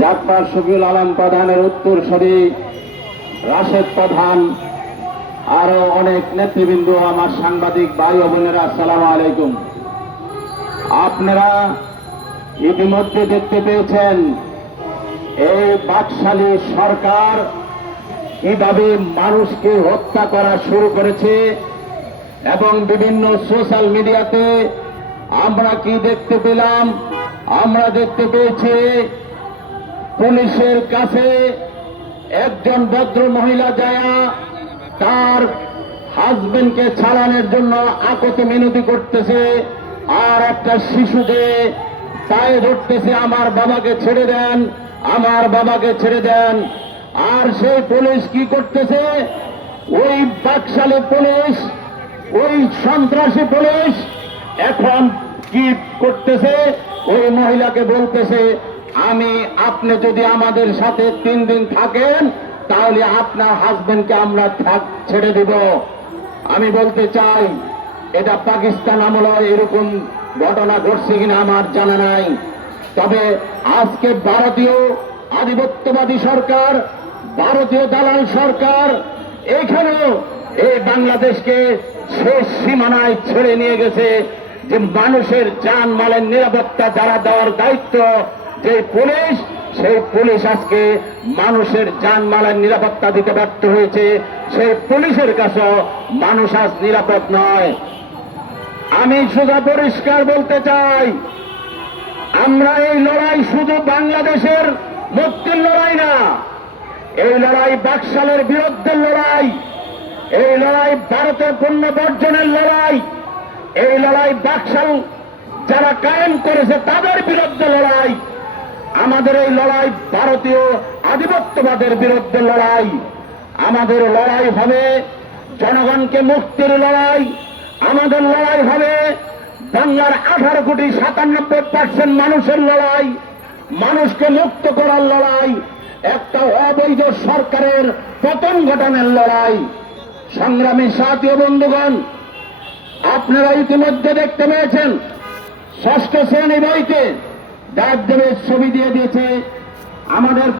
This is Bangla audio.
জাফর শফিউল আলম প্রধানের উত্তর সরি রাশেদ প্রধান, আরও অনেক নেতৃবৃন্দ, আমার সাংবাদিক ভাই বোনেরা, আসসালামু আলাইকুম। আপনারা ইতিমধ্যে দেখতে পেয়েছেন, এই বাকশালী সরকার কীভাবে মানুষকে হত্যা করা শুরু করেছে এবং বিভিন্ন সোশ্যাল মিডিয়াতে আমরা কি দেখতে পেলাম? আমরা দেখতে পেয়েছি পুলিশের কাছে একজন ভদ্র মহিলা যায়া তার হাজবেন্ডকে ছাড়ানোর জন্য আকত মিনতি করতেছে, আর একটা শিশুকে পায়ে ধরতেছে, আমার বাবাকে ছেড়ে দেন, আমার বাবাকে ছেড়ে দেন। আর সেই পুলিশ কি করতেছে? ওই বাকশালী পুলিশ, ওই সন্ত্রাসী পুলিশ এখন কি করতেছে? ওই মহিলাকে বলতেছে আমি, আপনি যদি আমাদের সাথে তিন দিন থাকেন, তাহলে আপনার হাজবেন্ডকে আমরা ছেড়ে দিব। আমি বলতে চাই, এটা পাকিস্তান আমল এরকম ঘটনা ঘটছে কিনা আমার জানা নাই। তবে আজকে ভারতীয় আধিপত্যবাদী সরকার, ভারতীয় দালাল সরকার, এখানেও এই বাংলাদেশকে শেষ সীমানায় ছেড়ে নিয়ে গেছে যে মানুষের যান মালের নিরাপত্তা যারা দেওয়ার দায়িত্ব যে পুলিশ, সেই পুলিশ আজকে মানুষের যান মালের নিরাপত্তা দিতে ব্যর্থ হয়েছে। সেই পুলিশের কাছেও মানুষ আজ নিরাপদ নয়। আমি সোজা পরিষ্কার বলতে চাই, আমরা এই লড়াই শুধু বাংলাদেশের মুক্তির লড়াই না, এই লড়াই বাকশালের বিরুদ্ধে লড়াই, এই লড়াই ভারতের পণ্য বর্জনের লড়াই, এই লড়াই বাকশাল যারা কায়েম করেছে তাদের বিরুদ্ধে লড়াই। আমাদের এই লড়াই ভারতীয় আধিপত্যবাদের বিরুদ্ধে লড়াই। আমাদের লড়াই হবে জনগণকে মুক্তির লড়াই। আমাদের লড়াই হবে বাংলার আঠারো কোটি সাতানব্বই পার্সেন্ট মানুষের লড়াই। মানুষকে মুক্ত করার লড়াই, একটা অবৈধ সরকারের পতন ঘটানোর লড়াই। সংগ্রামী সাথীয় বন্ধুগণ, আপনারা ইতিমধ্যে দেখতে পেয়েছেন, ষষ্ঠ শ্রেণি বইতে ডাক দেবের ছবি দিয়ে দিয়েছে আমাদের